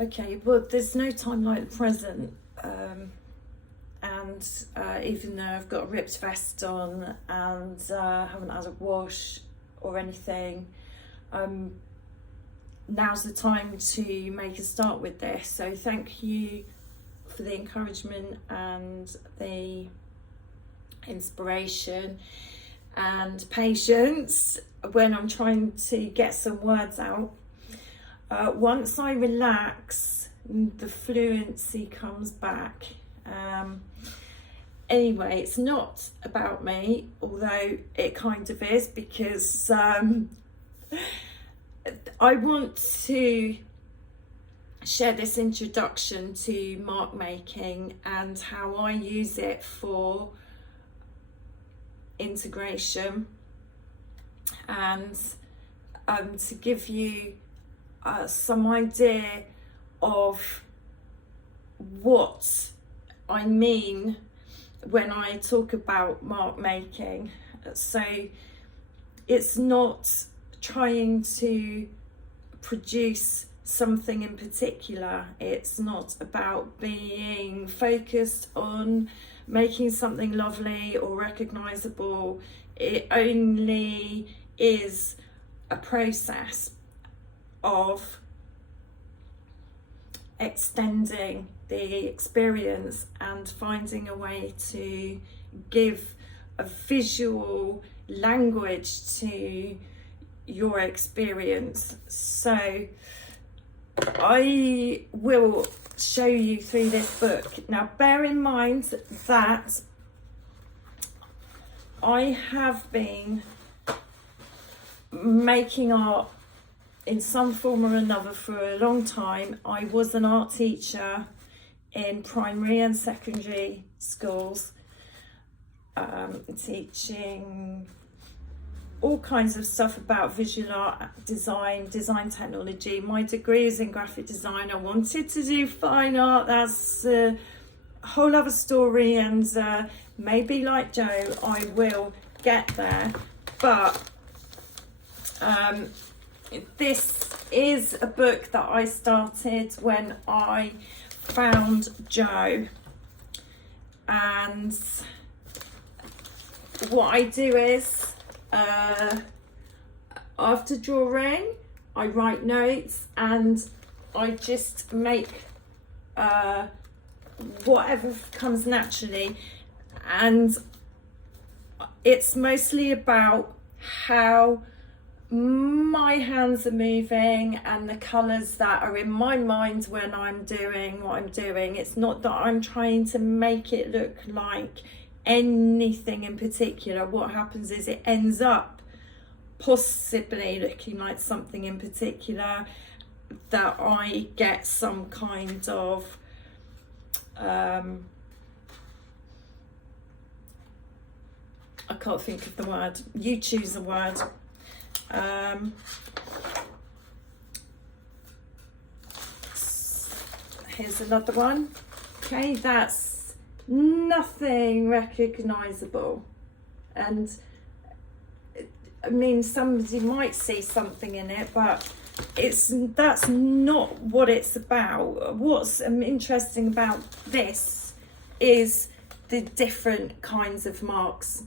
Okay, well, there's no time like the present. And even though I've got a ripped vest on and haven't had a wash or anything, now's the time to make a start with this. So thank you for the encouragement and the inspiration and patience when I'm trying to get some words out. Once I relax, the fluency comes back. Anyway, it's not about me, although it kind of is, because I want to share this introduction to mark making and how I use it for integration, and to give you some idea of what I mean when I talk about mark making. So it's not trying to produce something in particular. It's not about being focused on making something lovely or recognizable. It only is a process of extending the experience and finding a way to give a visual language to your experience. So I will show you through this book. Now, bear in mind that I have been making art in some form or another for a long time. I was an art teacher in primary and secondary schools, teaching all kinds of stuff about visual art, design technology. My degree is in graphic design. I wanted to do fine art. That's a whole other story, and maybe like Joe, I will get there. But this is a book that I started when I found Joe, and what I do is after drawing I write notes and I just make whatever comes naturally, and it's mostly about how my hands are moving and the colours that are in my mind when I'm doing what I'm doing. It's not that I'm trying to make it look like anything in particular. What happens is it ends up possibly looking like something in particular, that I get some kind of I can't think of the word, you choose a word. Here's another one. Okay, that's nothing recognizable, and I mean, somebody might see something in it, but that's not what it's about. What's interesting about this is the different kinds of marks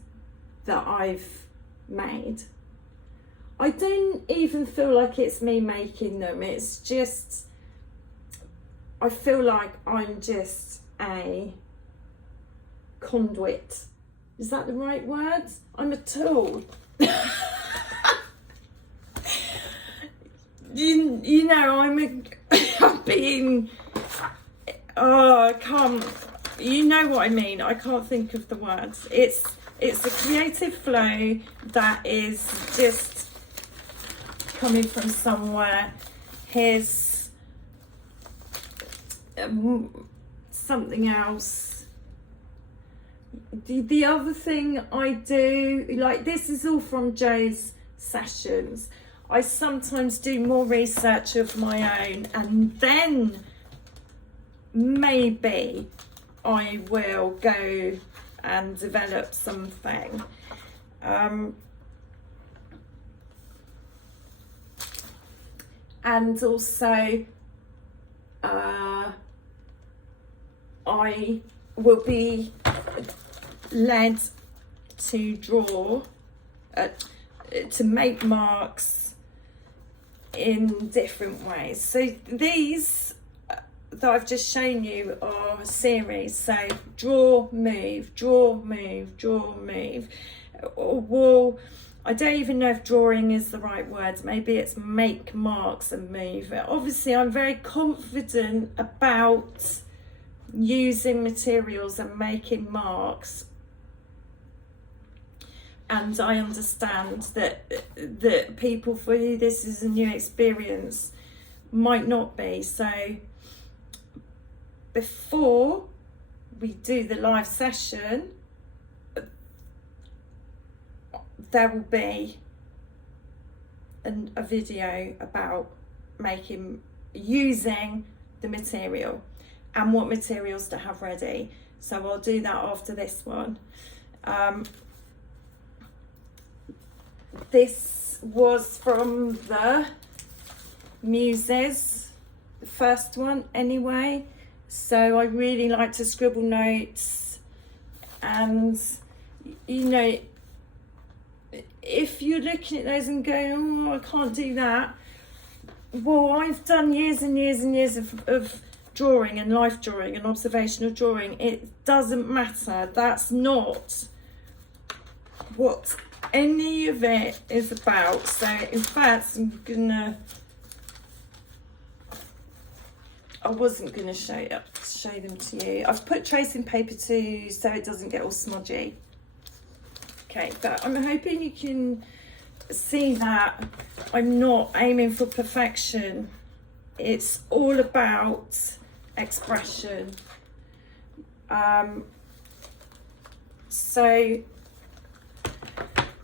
that I've made. I don't even feel like it's me making them. It's just, I feel like I'm just a conduit. Is that the right word? I'm a tool. you know, I'm being, I can't, you know what I mean. I can't think of the words. It's a creative flow that is just coming from somewhere. Here's something else. The other thing I do, like, this is all from Joe's sessions. I sometimes do more research of my own, and then maybe I will go and develop something. And also I will be led to draw, to make marks in different ways. So these that I've just shown you are a series. So draw, move, draw, move, draw, move. Well, I don't even know if drawing is the right word. Maybe it's make marks and move. Obviously, I'm very confident about using materials and making marks. And I understand that people for who this is a new experience might not be. So before we do the live session, there will be a video about using the material and what materials to have ready. So I'll do that after this one. This was from the Muses, the first one anyway. So I really like to scribble notes, and you know, if you're looking at those and going, oh, I can't do that. Well, I've done years and years and years of drawing and life drawing and observational drawing. It doesn't matter. That's not what any of it is about. So in fact, I wasn't gonna show them to you. I've put tracing paper too, so it doesn't get all smudgy. Okay, but I'm hoping you can see that I'm not aiming for perfection. It's all about expression. So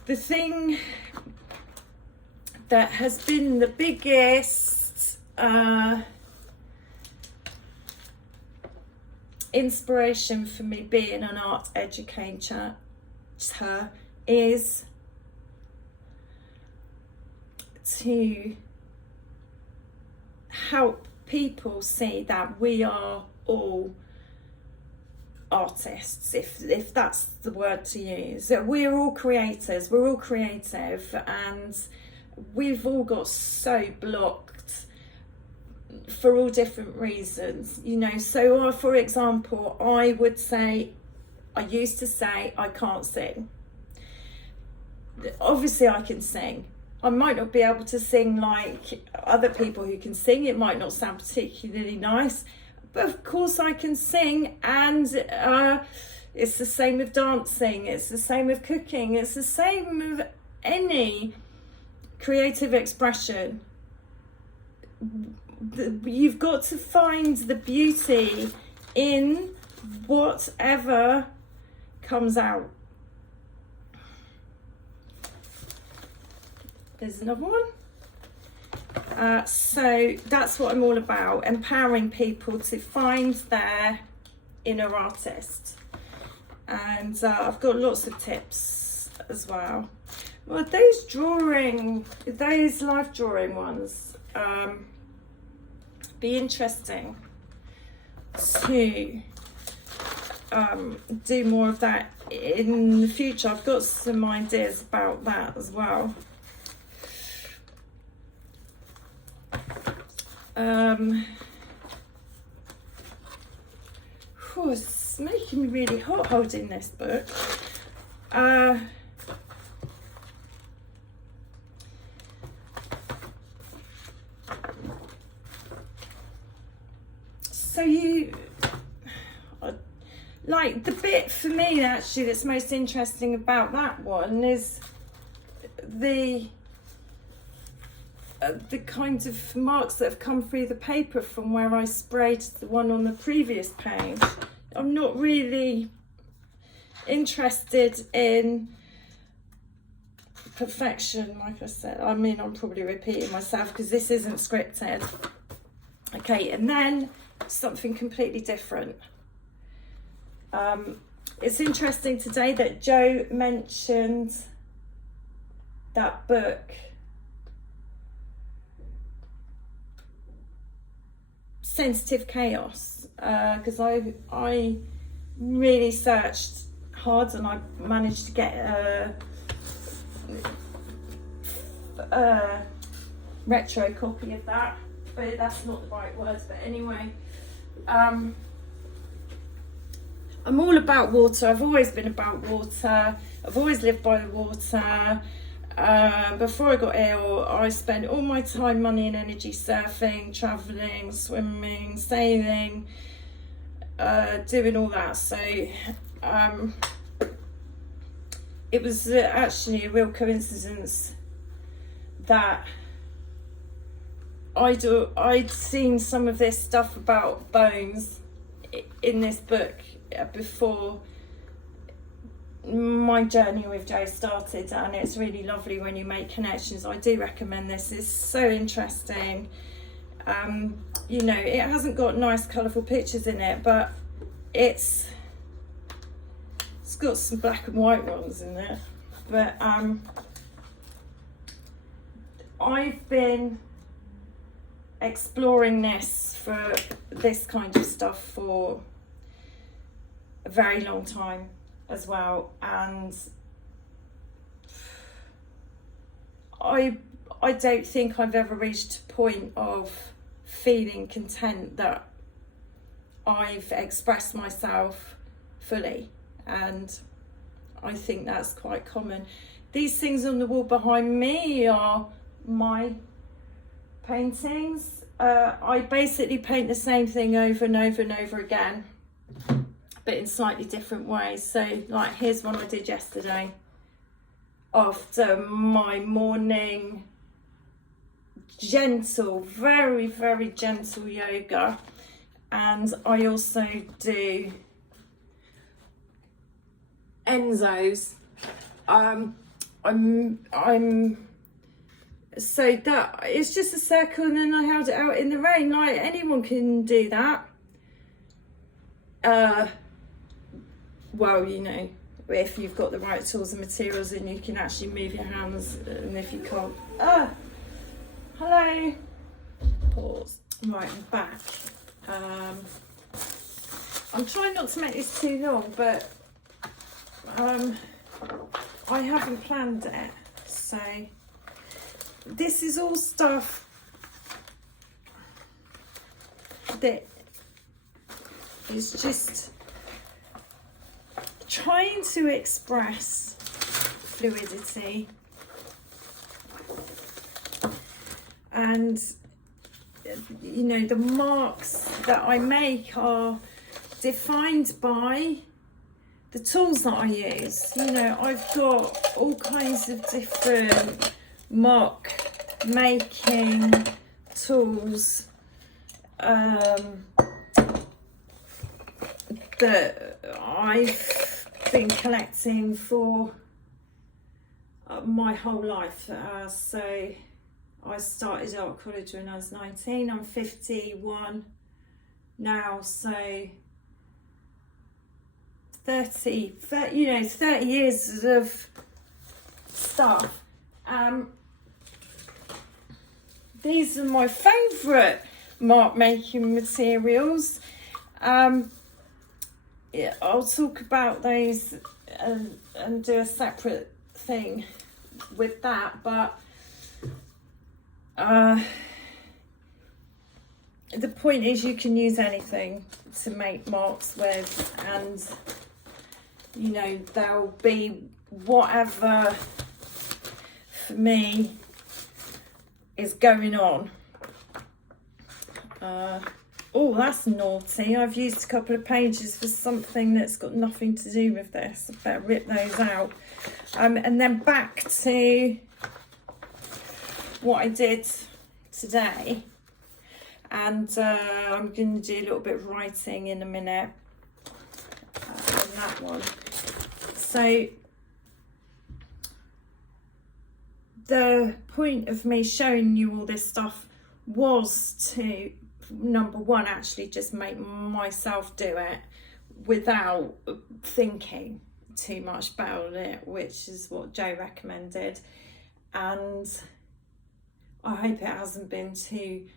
the thing that has been the biggest inspiration for me being an art educator is to help people see that we are all artists, if that's the word to use. That we're all creators, we're all creative, and we've all got so blocked for all different reasons, you know. So for example, I used to say I can't sing. Obviously I can sing. I might not be able to sing like other people who can sing. It might not sound particularly nice, but of course I can sing. And it's the same with dancing, it's the same with cooking, it's the same with any creative expression. You've got to find the beauty in whatever comes out. There's another one. So that's what I'm all about, empowering people to find their inner artist. And I've got lots of tips as well. Well, those live drawing ones, be interesting to do more of that in the future. I've got some ideas about that as well. It's making me really hot holding this book. So like the bit for me actually that's most interesting about that one is the kinds of marks that have come through the paper from where I sprayed the one on the previous page. I'm not really interested in perfection, like I said. I mean, I'm probably repeating myself because this isn't scripted. Okay, and then something completely different. It's interesting today that Joe mentioned that book. sensitive chaos, because I really searched hard and I managed to get a retro copy of that, but that's not the right words. But anyway, I'm all about water. I've always been about water. I've always lived by the water. Before I got ill, I spent all my time, money and energy surfing, travelling, swimming, sailing, doing all that. So it was actually a real coincidence that I'd seen some of this stuff about bones in this book before my journey with Jo started, and it's really lovely when you make connections. I do recommend this. It's so interesting. You know, it hasn't got nice colourful pictures in it, but it's got some black and white ones in it. But I've been exploring this kind of stuff for a very long time as well, and I don't think I've ever reached a point of feeling content that I've expressed myself fully, and I think that's quite common. These things on the wall behind me are my paintings. I basically paint the same thing over and over and over again, but in slightly different ways. So like here's one I did yesterday after my morning gentle, very, very gentle yoga. And I also do Enzos. So that it's just a circle, and then I held it out in the rain. Like anyone can do that. Well, you know, if you've got the right tools and materials, and you can actually move your hands, and if you can't, hello, pause. Right, I'm back. I'm trying not to make this too long, but I haven't planned it, so this is all stuff that is just trying to express fluidity, and you know, the marks that I make are defined by the tools that I use. You know, I've got all kinds of different mark making tools that I've been collecting for my whole life. So I started art college when I was 19. I'm 51 now, so 30 years of stuff. These are my favourite mark making materials. Yeah, I'll talk about those and do a separate thing with that, but the point is you can use anything to make marks with, and you know, there'll be whatever for me is going on. Oh, that's naughty. I've used a couple of pages for something that's got nothing to do with this. I better rip those out. And then back to what I did today. And I'm going to do a little bit of writing in a minute on that one. So the point of me showing you all this stuff was to, number one, actually just make myself do it without thinking too much about it, which is what Jo recommended. And I hope it hasn't been too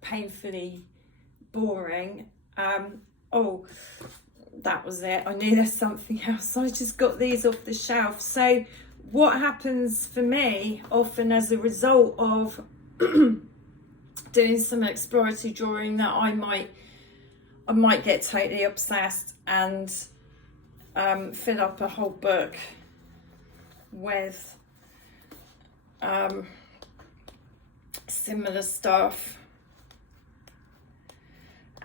painfully boring. Oh, that was it. I knew there's something else. I just got these off the shelf. So what happens for me often as a result of doing some exploratory drawing, that I might get totally obsessed and fill up a whole book with similar stuff.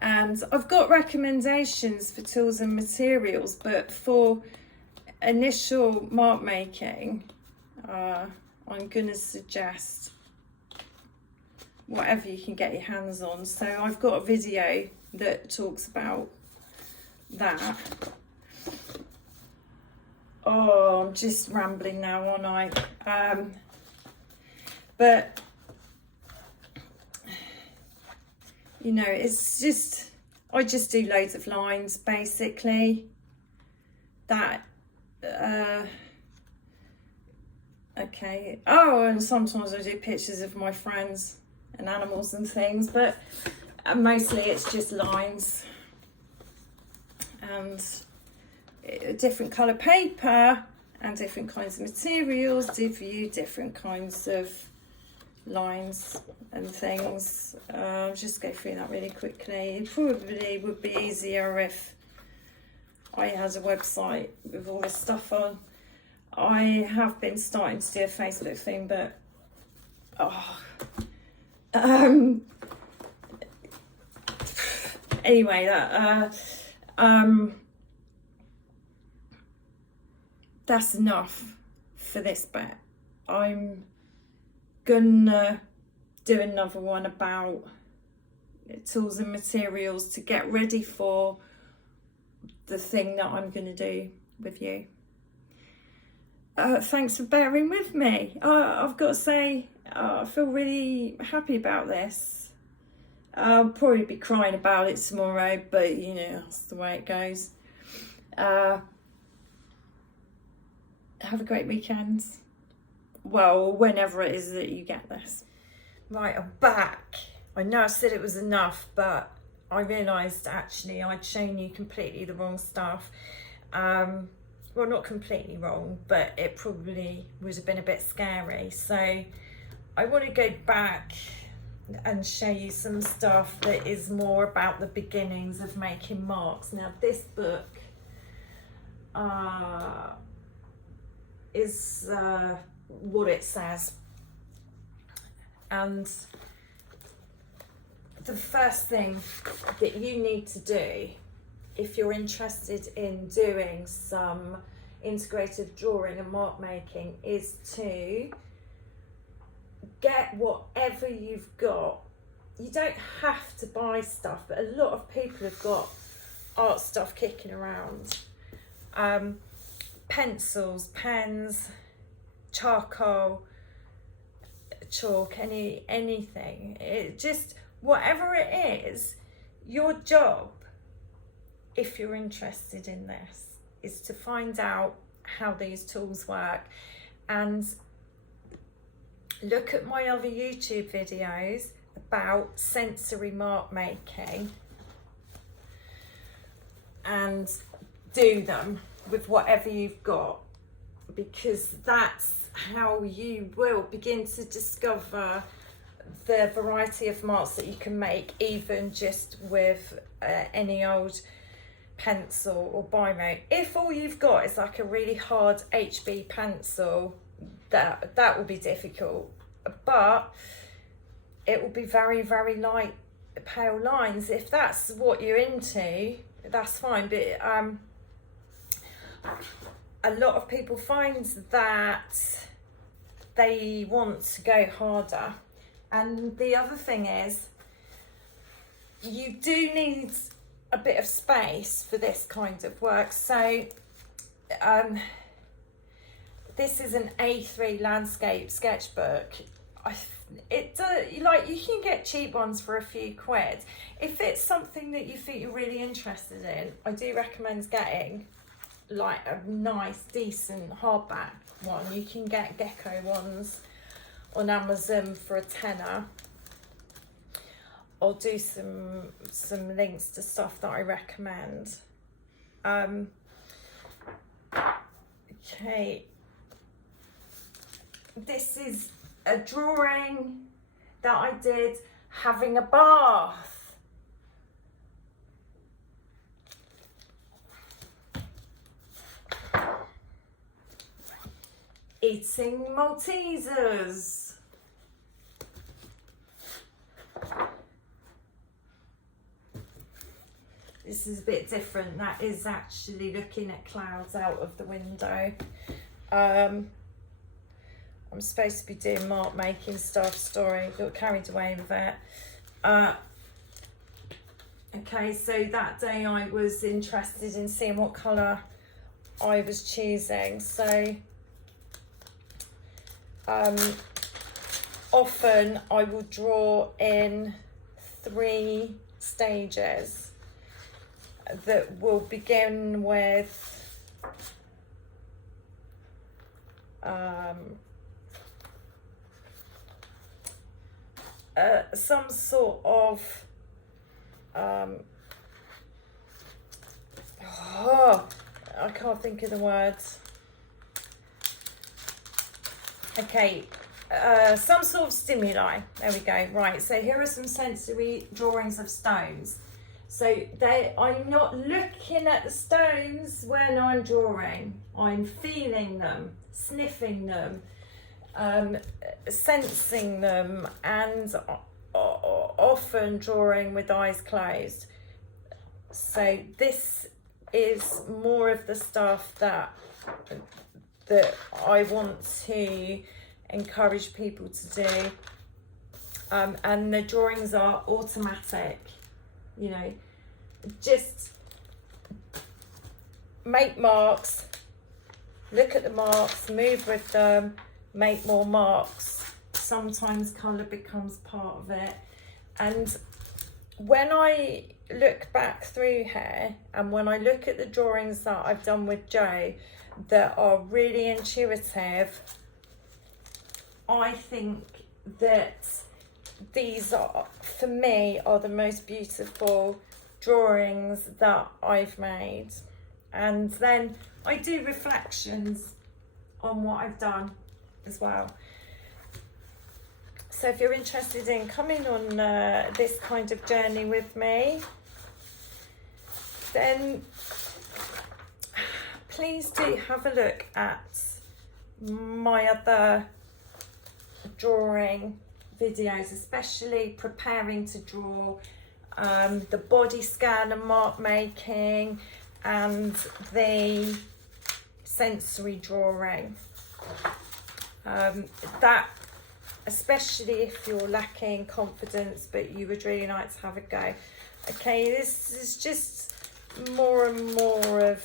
And I've got recommendations for tools and materials, but for initial mark making, I'm going to suggest whatever you can get your hands on. So I've got a video that talks about that. Oh, I'm just rambling now, aren't I? But you know, it's just, I just do loads of lines basically. That okay. Oh, and sometimes I do pictures of my friends and animals and things, but mostly it's just lines and different colour paper and different kinds of materials give you different kinds of lines and things. I'll just go through that really quickly. It probably would be easier if I had a website with all this stuff on. I have been starting to do a Facebook thing, but anyway, that that's enough for this bit. I'm gonna do another one about tools and materials to get ready for the thing that I'm gonna do with you. Thanks for bearing with me. I've got to say, I feel really happy about this. I'll probably be crying about it tomorrow, but you know, that's the way it goes. Have a great weekend. Well, whenever it is that you get this. Right, I'm back. I know I said it was enough, but I realised actually I'd shown you completely the wrong stuff. Well, not completely wrong, but it probably would have been a bit scary. So I want to go back and show you some stuff that is more about the beginnings of making marks. Now, this book is what it says, and the first thing that you need to do if you're interested in doing some integrative drawing and mark making is to get whatever you've got. You don't have to buy stuff, but a lot of people have got art stuff kicking around. Pencils, pens, charcoal, chalk, anything. It just, whatever it is, your job, if you're interested in this, is to find out how these tools work and look at my other YouTube videos about sensory mark making and do them with whatever you've got, because that's how you will begin to discover the variety of marks that you can make, even just with any old pencil or biro. If all you've got is like a really hard HB pencil, that will be difficult, but it will be very, very light pale lines. If that's what you're into, that's fine, but a lot of people find that they want to go harder. And the other thing is, you do need a bit of space for this kind of work. So this is an A3 landscape sketchbook. You can get cheap ones for a few quid. If it's something that you think you're really interested in, I do recommend getting like a nice decent hardback one. You can get gecko ones on Amazon for a tenner. I'll do some links to stuff that I recommend. Okay, this is a drawing that I did having a bath. Eating Maltesers. This is a bit different. That is actually looking at clouds out of the window. I'm supposed to be doing mark making stuff, story, got carried away with it. Okay, so that day I was interested in seeing what colour I was choosing. So often I will draw in 3 stages that will begin with some sort of I can't think of the words. Okay, some sort of stimuli. There we go. Right, so here are some sensory drawings of stones. So I'm not looking at the stones when I'm drawing. I'm feeling them, sniffing them, sensing them, and often drawing with eyes closed. So this is more of the stuff that I want to encourage people to do. And the drawings are automatic, you know, just make marks, look at the marks, move with them, make more marks. Sometimes colour becomes part of it. And when I look back through here, and when I look at the drawings that I've done with Jo that are really intuitive, I think that these are, for me, are the most beautiful drawings that I've made. And then I do reflections on what I've done as well. So if you're interested in coming on this kind of journey with me, then please do have a look at my other drawing videos, especially preparing to draw, the body scan and mark making, and the sensory drawing. That, especially if you're lacking confidence but you would really like to have a go. Okay, this is just more and more of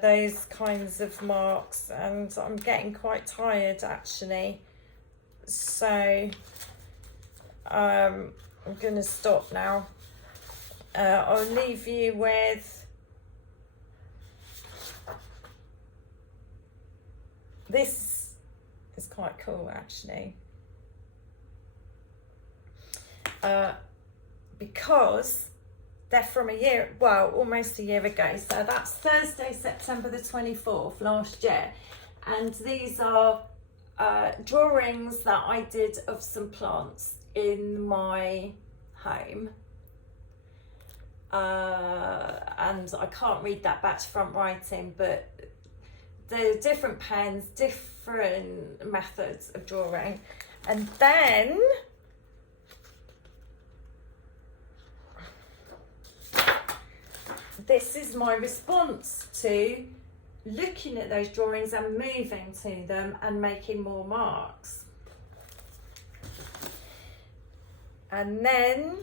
those kinds of marks, and I'm getting quite tired actually. So I'm going to stop now. I'll leave you with this. Is quite cool actually, because they're from almost a year ago. So that's Thursday, September the 24th last year, and these are drawings that I did of some plants in my home. And I can't read that back to front writing, but the different pens, different methods of drawing. And then this is my response to looking at those drawings and moving to them and making more marks. And then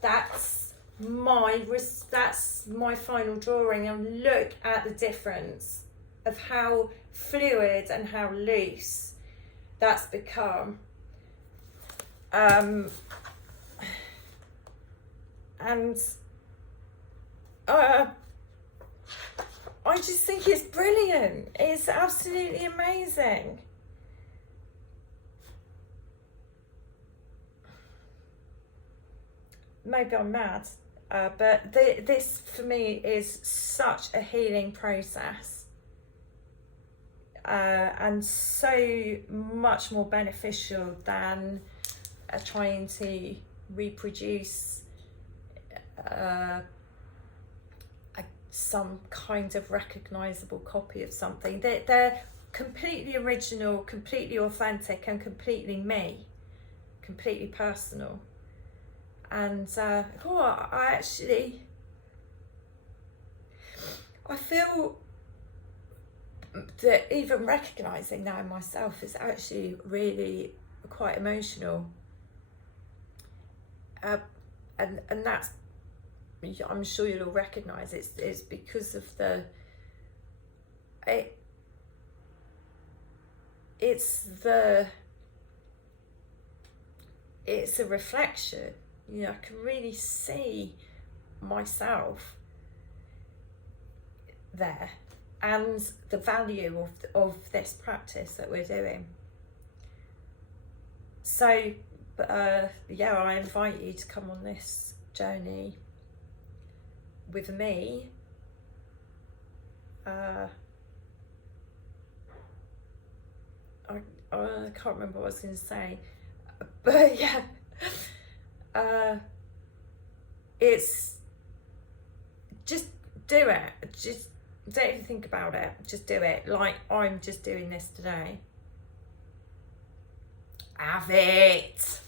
that's my final drawing, and look at the difference of how fluid and how loose that's become. And I just think it's brilliant. It's absolutely amazing. maybe I'm mad, but this for me is such a healing process, and so much more beneficial than trying to reproduce some kind of recognizable copy of something. They're completely original, completely authentic, and completely me, completely personal. And I feel that even recognizing that in myself is actually really quite emotional. And that's, I'm sure you'll all recognise it's because of it's a reflection. You know, I can really see myself there and the value of this practice that we're doing. So yeah, I invite you to come on this journey with me. I can't remember what I was going to say, but yeah, it's just do it. Just don't even think about it. Just do it, like I'm just doing this today. Have it.